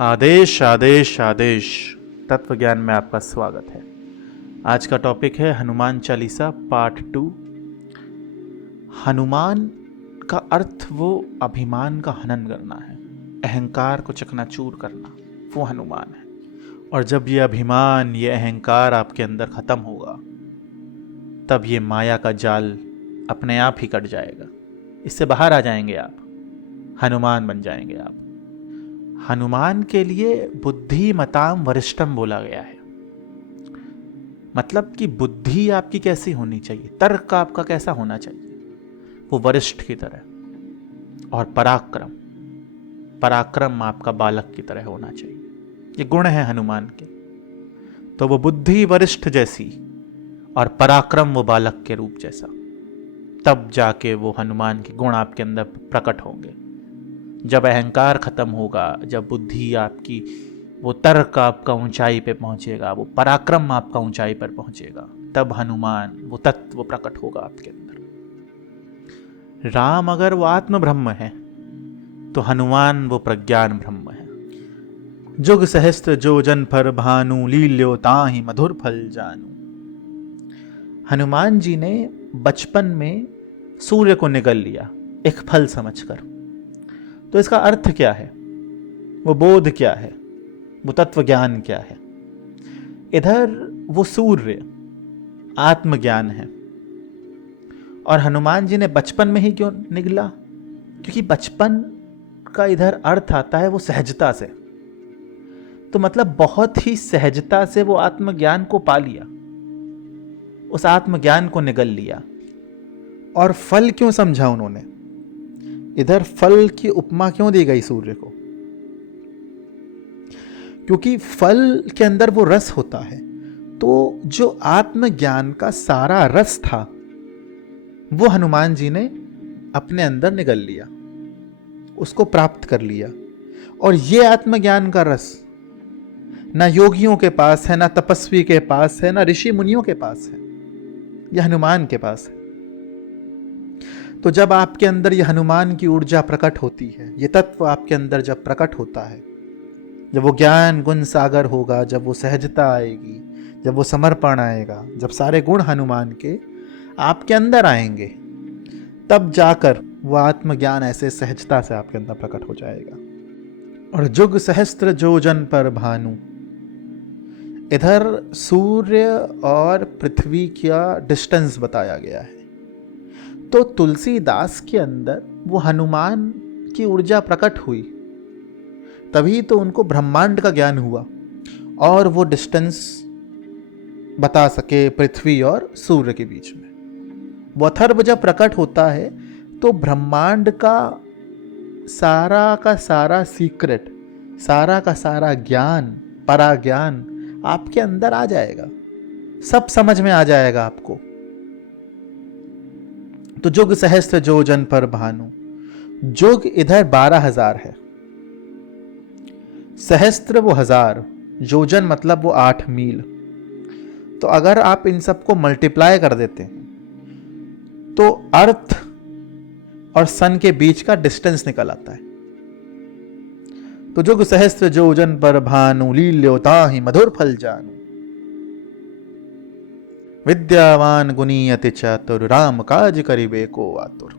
आदेश आदेश आदेश तत्व ज्ञान में आपका स्वागत है। आज का टॉपिक है हनुमान चालीसा पार्ट 2। हनुमान का अर्थ वो अभिमान का हनन करना है, अहंकार को चकनाचूर करना, वो हनुमान है। और जब ये अभिमान, ये अहंकार आपके अंदर खत्म होगा, तब ये माया का जाल अपने आप ही कट जाएगा। इससे बाहर आ जाएंगे आप, हनुमान बन जाएंगे आप। हनुमान के लिए बुद्धिमताम वरिष्ठम बोला गया है। मतलब कि बुद्धि आपकी कैसी होनी चाहिए, तर्क आपका कैसा होना चाहिए, वो वरिष्ठ की तरह। और पराक्रम आपका बालक की तरह होना चाहिए। ये गुण है हनुमान के। तो वो बुद्धि वरिष्ठ जैसी और पराक्रम वो बालक के रूप जैसा, तब जाके वो हनुमान के गुण आपके अंदर प्रकट होंगे। जब अहंकार खत्म होगा, जब बुद्धि आपकी, वो तर्क आपका ऊंचाई पे पहुंचेगा, वो पराक्रम आपका ऊंचाई पर पहुंचेगा, तब हनुमान वो तत्व प्रकट होगा आपके अंदर। राम अगर वो आत्म ब्रह्म है तो हनुमान वो प्रज्ञान ब्रह्म है। जुग सहस्त्र जो जन पर भानु, लील्यो ताहि मधुर फल जानू। हनुमान जी ने बचपन में सूर्य को निगल लिया एक फल समझकर। तो इसका अर्थ क्या है, वो बोध क्या है, वो तत्व ज्ञान क्या है? इधर वो सूर्य आत्मज्ञान है, और हनुमान जी ने बचपन में ही क्यों निगला? क्योंकि बचपन का इधर अर्थ आता है वो सहजता से। तो मतलब बहुत ही सहजता से वो आत्मज्ञान को पा लिया, उस आत्मज्ञान को निगल लिया। और फल क्यों समझा उन्होंने? इधर फल की उपमा क्यों दी गई सूर्य को? क्योंकि फल के अंदर वो रस होता है। तो जो आत्मज्ञान का सारा रस था वो हनुमान जी ने अपने अंदर निगल लिया, उसको प्राप्त कर लिया। और ये आत्मज्ञान का रस ना योगियों के पास है, ना तपस्वी के पास है, ना ऋषि मुनियों के पास है, यह हनुमान के पास है। तो जब आपके अंदर यह हनुमान की ऊर्जा प्रकट होती है, ये तत्व आपके अंदर जब प्रकट होता है, जब वो ज्ञान गुण सागर होगा, जब वो सहजता आएगी, जब वो समर्पण आएगा, जब सारे गुण हनुमान के आपके अंदर आएंगे, तब जाकर वो आत्मज्ञान ऐसे सहजता से आपके अंदर प्रकट हो जाएगा। और जुग सहस्त्र जो जन पर भानु, इधर सूर्य और पृथ्वी का डिस्टेंस बताया गया है। तो तुलसीदास के अंदर वो हनुमान की ऊर्जा प्रकट हुई, तभी तो उनको ब्रह्मांड का ज्ञान हुआ और वो डिस्टेंस बता सके पृथ्वी और सूर्य के बीच में। वो अथर्व जब प्रकट होता है तो ब्रह्मांड का सारा सीक्रेट, सारा का सारा ज्ञान, पराज्ञान आपके अंदर आ जाएगा, सब समझ में आ जाएगा आपको। तो जुग सहस्त्र जो जन पर भानु, जुग इधर 12,000 है, सहस्त्र वो 1000, योजन मतलब वो 8 मील। तो अगर आप इन सबको मल्टीप्लाई कर देते हैं तो अर्थ और सन के बीच का डिस्टेंस निकल आता है। तो जुग सहस्त्र जो जन पर भानु, लील्यो ताहि मधुर फल जानू। विद्यावान गुणी अति चातुर, राम काज करिबे को आतुर।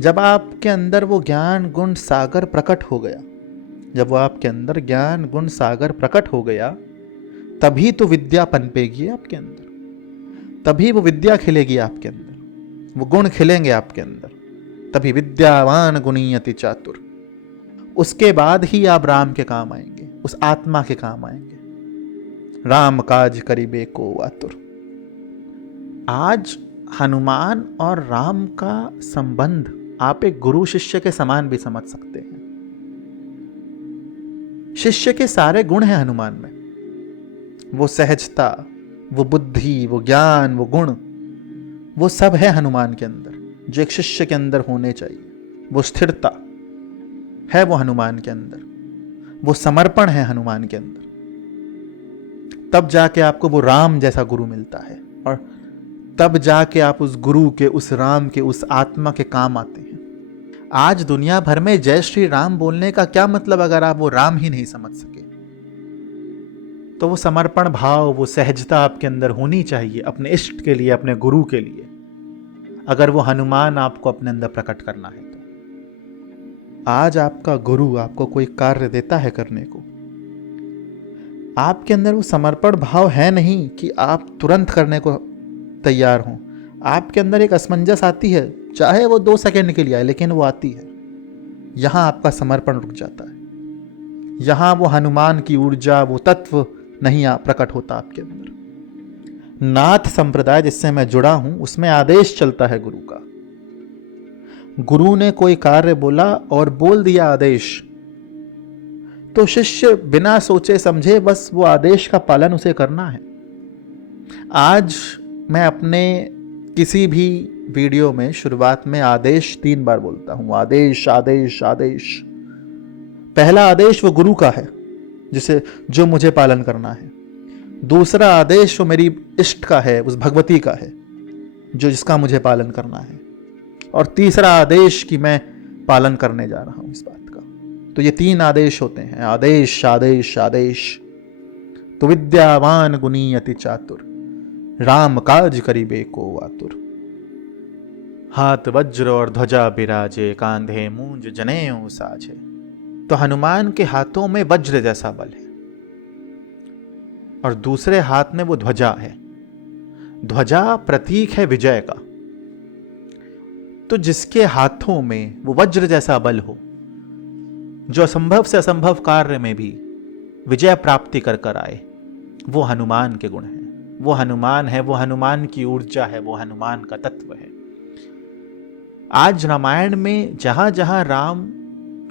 जब आपके अंदर वो ज्ञान गुण सागर प्रकट हो गया, जब वो आपके अंदर ज्ञान गुण सागर प्रकट हो गया, तभी तो विद्या पनपेगी आपके अंदर, तभी वो विद्या खिलेगी आपके अंदर, वो गुण खिलेंगे आपके अंदर। तभी विद्यावान गुणी अति चातुर। उसके बाद ही आप राम के काम आएंगे, उस आत्मा के काम आएंगे। राम काज करिबे को आतुर। आज हनुमान और राम का संबंध आप एक गुरु शिष्य के समान भी समझ सकते हैं। शिष्य के सारे गुण हैं हनुमान में, वो सहजता, वो बुद्धि, वो ज्ञान, वो गुण, वो सब है हनुमान के अंदर जो एक शिष्य के अंदर होने चाहिए। वो स्थिरता है वो हनुमान के अंदर, वो समर्पण है हनुमान के अंदर। तब जाके आपको वो राम जैसा गुरु मिलता है, और तब जाके आप उस गुरु के, उस राम के, उस आत्मा के काम आते हैं। आज दुनिया भर में जय श्री राम बोलने का क्या मतलब अगर आप वो राम ही नहीं समझ सके? तो वो समर्पण भाव, वो सहजता आपके अंदर होनी चाहिए अपने इष्ट के लिए, अपने गुरु के लिए, अगर वो हनुमान आपको अपने अंदर प्रकट करना है तो। आज आपका गुरु आपको कोई कार्य देता है करने को, आपके अंदर वो समर्पण भाव है नहीं कि आप तुरंत करने को तैयार हों। आपके अंदर एक असमंजस आती है, चाहे वो 2 सेकंड के लिए आए, लेकिन वो आती है। यहां आपका समर्पण रुक जाता है। यहां वो हनुमान की ऊर्जा, वो तत्व नहीं प्रकट होता आपके अंदर। नाथ संप्रदाय जिससे मैं जुड़ा हूं, उसमें आदेश चलता है गुरु का। गुरु ने कोई कार्य बोला और बोल दिया आदेश, तो शिष्य बिना सोचे समझे बस वो आदेश का पालन उसे करना है। आज मैं अपने किसी भी वीडियो में शुरुआत में आदेश 3 बार बोलता हूं, आदेश आदेश आदेश। पहला आदेश वो गुरु का है जो मुझे पालन करना है। दूसरा आदेश वो मेरी इष्ट का है, उस भगवती का है जिसका मुझे पालन करना है। और तीसरा आदेश कि मैं पालन करने जा रहा हूं इस बात का। तो ये 3 आदेश होते हैं, आदेश आदेश आदेश। तो विद्यावान गुणी अति चातुर, राम काज करिबे को आतुर। हाथ वज्र और ध्वजा बिराजे, कांधे मूंज जनेऊ साजे। तो हनुमान के हाथों में वज्र जैसा बल है और दूसरे हाथ में वो ध्वजा है। ध्वजा प्रतीक है विजय का। तो जिसके हाथों में वो वज्र जैसा बल हो, जो असंभव से असंभव कार्य में भी विजय प्राप्ति कर आए, वो हनुमान के गुण हैं। वो हनुमान है, वो हनुमान की ऊर्जा है, वो हनुमान का तत्व है। आज रामायण में जहां जहां राम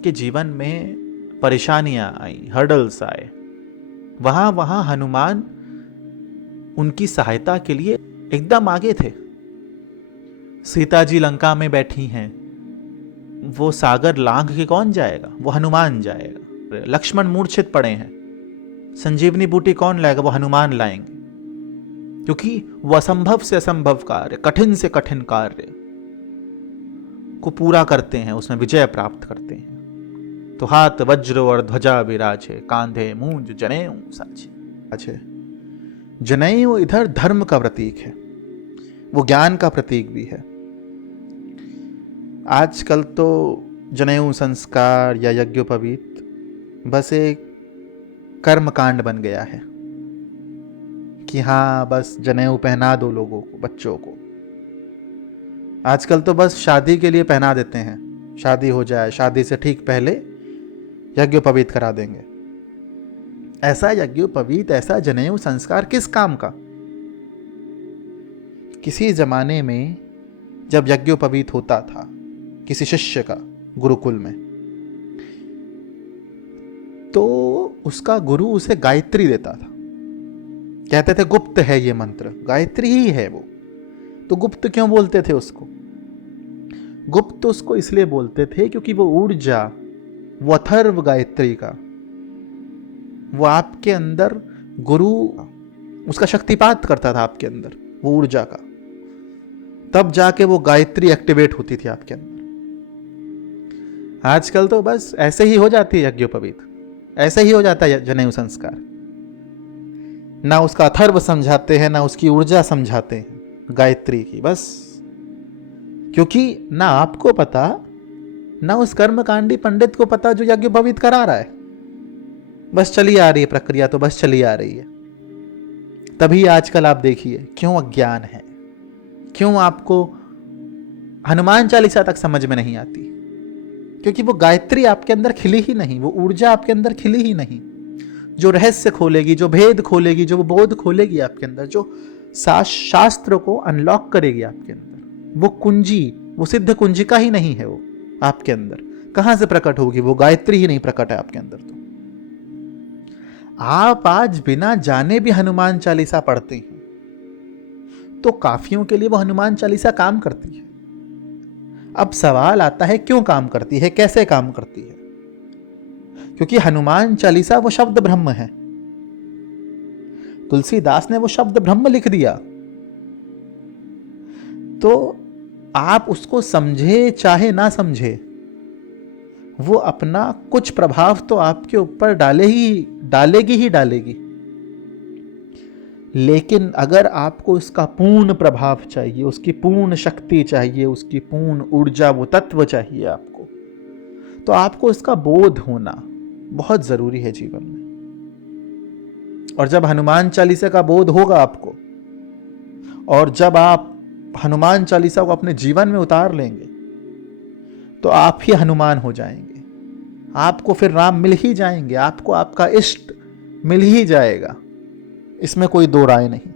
के जीवन में परेशानियां आई, हर्डल्स आए, वहां वहां हनुमान उनकी सहायता के लिए एकदम आगे थे। सीता जी लंका में बैठी हैं, वो सागर लांघ के कौन जाएगा? वो हनुमान जाएगा। लक्ष्मण मूर्छित पड़े हैं, संजीवनी बूटी कौन लाएगा? वो हनुमान लाएंगे, क्योंकि वो असंभव से असंभव कार्य, कठिन से कठिन कार्य को पूरा करते हैं, उसमें विजय प्राप्त करते हैं। तो हाथ वज्र और ध्वजा विराजे, कांधे मूंज जनेऊ साजे। जनेऊ इधर धर्म का प्रतीक है, वो ज्ञान का प्रतीक भी है। आजकल तो जनेऊ संस्कार या यज्ञोपवीत बस एक कर्म कांड बन गया है कि हाँ बस जनेऊ पहना दो लोगों को, बच्चों को। आजकल तो बस शादी के लिए पहना देते हैं, शादी हो जाए, शादी से ठीक पहले यज्ञोपवीत करा देंगे। ऐसा यज्ञोपवीत, ऐसा जनेऊ संस्कार किस काम का? किसी जमाने में जब यज्ञोपवीत होता था किसी शिष्य का गुरुकुल में, तो उसका गुरु उसे गायत्री देता था। कहते थे गुप्त है ये मंत्र, गायत्री ही है वो। तो गुप्त क्यों बोलते थे उसको? गुप्त उसको इसलिए बोलते थे क्योंकि वो ऊर्जा, वो अथर्व गायत्री का, वो आपके अंदर गुरु उसका शक्तिपात करता था आपके अंदर, वो ऊर्जा का। तब जाके वो गायत्री एक्टिवेट होती थी आपके अंदर। आजकल तो बस ऐसे ही हो जाती है यज्ञोपवीत, ऐसे ही हो जाता है जनेऊ संस्कार। ना उसका अथर्व समझाते हैं, ना उसकी ऊर्जा समझाते हैं गायत्री की, बस क्योंकि ना आपको पता, ना उस कर्मकांडी पंडित को पता जो यज्ञोपवीत करा रहा है। बस चली आ रही है प्रक्रिया, तो बस चली आ रही है। तभी आजकल आप देखिए क्यों अज्ञान है, क्यों आपको हनुमान चालीसा तक समझ में नहीं आती, क्योंकि वो गायत्री आपके अंदर खिली ही नहीं, वो ऊर्जा आपके अंदर खिली ही नहीं, जो रहस्य खोलेगी, जो भेद खोलेगी, जो बोध खोलेगी आपके अंदर, जो शास्त्र को अनलॉक करेगी आपके अंदर। वो कुंजी, वो सिद्ध कुंजिका ही नहीं है वो आपके अंदर। कहां से प्रकट होगी? वो गायत्री ही नहीं प्रकट है आपके अंदर। तो आप आज बिना जाने भी हनुमान चालीसा पढ़ते हैं, तो काफियों के लिए वो हनुमान चालीसा काम करती है। अब सवाल आता है क्यों काम करती है, कैसे काम करती है? क्योंकि हनुमान चालीसा वो शब्द ब्रह्म है। तुलसीदास ने वो शब्द ब्रह्म लिख दिया, तो आप उसको समझे चाहे ना समझे, वो अपना कुछ प्रभाव तो आपके ऊपर डालेगी। लेकिन अगर आपको उसका पूर्ण प्रभाव चाहिए, उसकी पूर्ण शक्ति चाहिए, उसकी पूर्ण ऊर्जा, वो तत्व चाहिए आपको, तो आपको इसका बोध होना बहुत जरूरी है जीवन में। और जब हनुमान चालीसा का बोध होगा आपको, और जब आप हनुमान चालीसा को अपने जीवन में उतार लेंगे, तो आप ही हनुमान हो जाएंगे। आपको फिर राम मिल ही जाएंगे, आपको आपका इष्ट मिल ही जाएगा, इसमें कोई दो राय नहीं।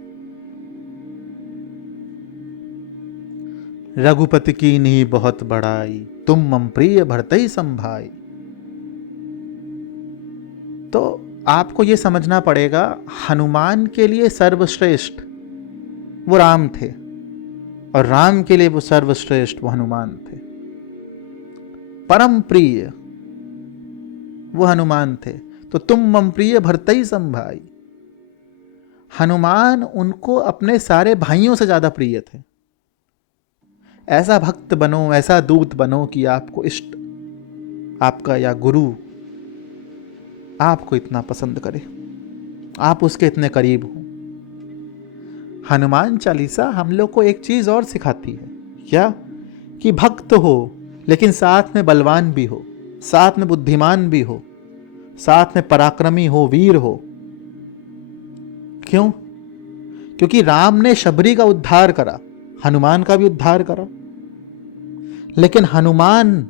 रघुपति की नी बहुत बड़ाई, तुम मम प्रिय भरतई संभाई। तो आपको यह समझना पड़ेगा, हनुमान के लिए सर्वश्रेष्ठ वो राम थे, और राम के लिए वो सर्वश्रेष्ठ वो हनुमान थे। परम प्रिय वो हनुमान थे, तो तुम मम प्रिय भरतई संभाई। हनुमान उनको अपने सारे भाइयों से ज्यादा प्रिय थे। ऐसा भक्त बनो, ऐसा दूत बनो कि आपको इष्ट, आपका या गुरु आपको इतना पसंद करे, आप उसके इतने करीब हो। हनुमान चालीसा हम लोग को एक चीज और सिखाती है, क्या? कि भक्त हो लेकिन साथ में बलवान भी हो, साथ में बुद्धिमान भी हो, साथ में पराक्रमी हो, वीर हो। क्यों? क्योंकि राम ने शबरी का उद्धार करा, हनुमान का भी उद्धार करा, लेकिन हनुमान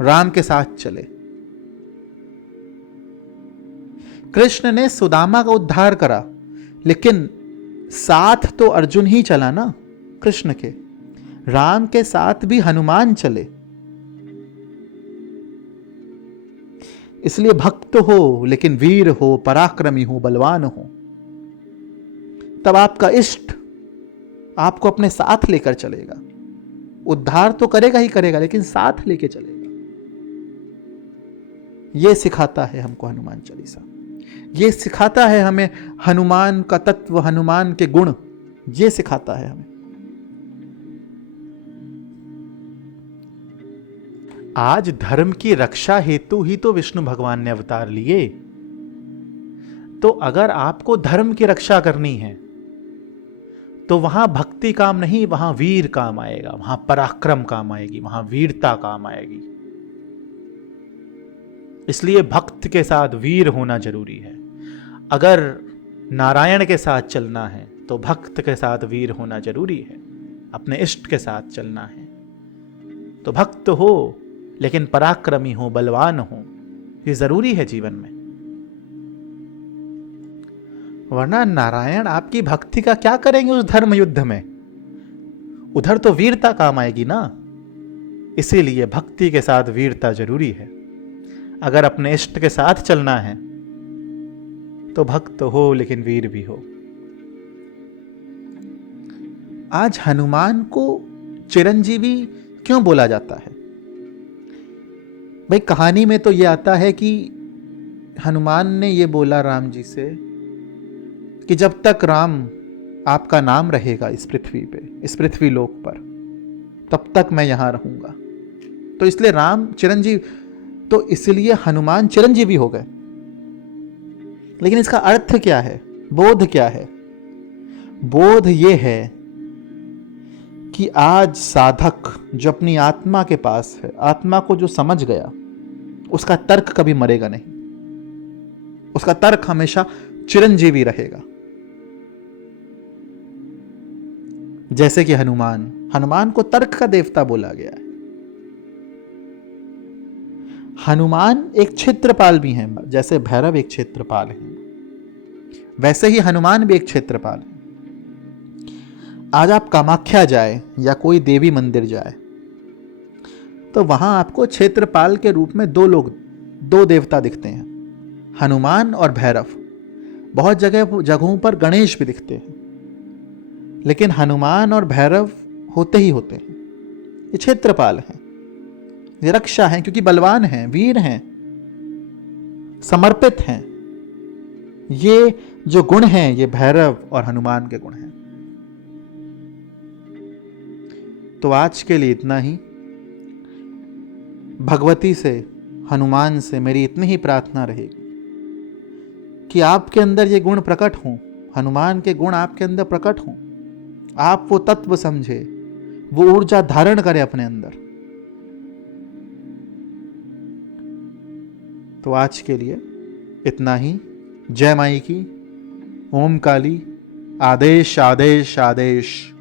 राम के साथ चले। कृष्ण ने सुदामा का उद्धार करा, लेकिन साथ तो अर्जुन ही चला ना कृष्ण के, राम के साथ भी हनुमान चले। इसलिए भक्त हो लेकिन वीर हो, पराक्रमी हो, बलवान हो, तब आपका इष्ट आपको अपने साथ लेकर चलेगा। उद्धार तो करेगा ही करेगा, लेकिन साथ लेके चलेगा। यह सिखाता है हमको हनुमान चालीसा, यह सिखाता है हमें हनुमान का तत्व, हनुमान के गुण, यह सिखाता है हमें। आज धर्म की रक्षा हेतु ही तो विष्णु भगवान ने अवतार लिए। तो अगर आपको धर्म की रक्षा करनी है, तो वहां भक्ति काम नहीं, वहां वीर काम आएगा, वहां पराक्रम काम आएगी, वहां वीरता काम आएगी। इसलिए भक्त के साथ वीर होना जरूरी है। अगर नारायण के साथ चलना है तो भक्त के साथ वीर होना जरूरी है। अपने इष्ट के साथ चलना है तो भक्त हो लेकिन पराक्रमी हो, बलवान हो, ये जरूरी है जीवन में। वरना नारायण आपकी भक्ति का क्या करेंगे उस धर्म युद्ध में? उधर तो वीरता काम आएगी ना। इसीलिए भक्ति के साथ वीरता जरूरी है। अगर अपने इष्ट के साथ चलना है तो भक्त हो लेकिन वीर भी हो। आज हनुमान को चिरंजीवी क्यों बोला जाता है? भाई कहानी में तो यह आता है कि हनुमान ने यह बोला राम जी से कि जब तक राम आपका नाम रहेगा इस पृथ्वी पे, इस पृथ्वी लोक पर, तब तक मैं यहां रहूंगा। तो इसलिए राम चिरंजीव, तो इसलिए हनुमान चिरंजीवी हो गए। लेकिन इसका अर्थ क्या है? बोध क्या है? बोध यह है कि आज साधक जो अपनी आत्मा के पास है, आत्मा को जो समझ गया, उसका तर्क कभी मरेगा नहीं, उसका तर्क हमेशा चिरंजीवी रहेगा। जैसे कि हनुमान को तर्क का देवता बोला गया है। हनुमान एक क्षेत्रपाल भी हैं, जैसे भैरव एक क्षेत्रपाल है, वैसे ही हनुमान भी एक क्षेत्रपाल है। आज आप कामाख्या जाए या कोई देवी मंदिर जाए तो वहां आपको क्षेत्रपाल के रूप में दो देवता दिखते हैं, हनुमान और भैरव। बहुत जगहों पर गणेश भी दिखते हैं, लेकिन हनुमान और भैरव होते ही होते हैं। ये क्षेत्रपाल हैं, ये रक्षा हैं, क्योंकि बलवान हैं, वीर हैं, समर्पित हैं। ये जो गुण हैं ये भैरव और हनुमान के गुण हैं। तो आज के लिए इतना ही। भगवती से हनुमान से मेरी इतनी ही प्रार्थना रहेगी कि आपके अंदर ये गुण प्रकट हों, हनुमान के गुण आपके अंदर प्रकट हों, आप वो तत्व समझे, वो ऊर्जा धारण करें अपने अंदर। तो आज के लिए इतना ही। जय माई की। ओम काली। आदेश आदेश आदेश।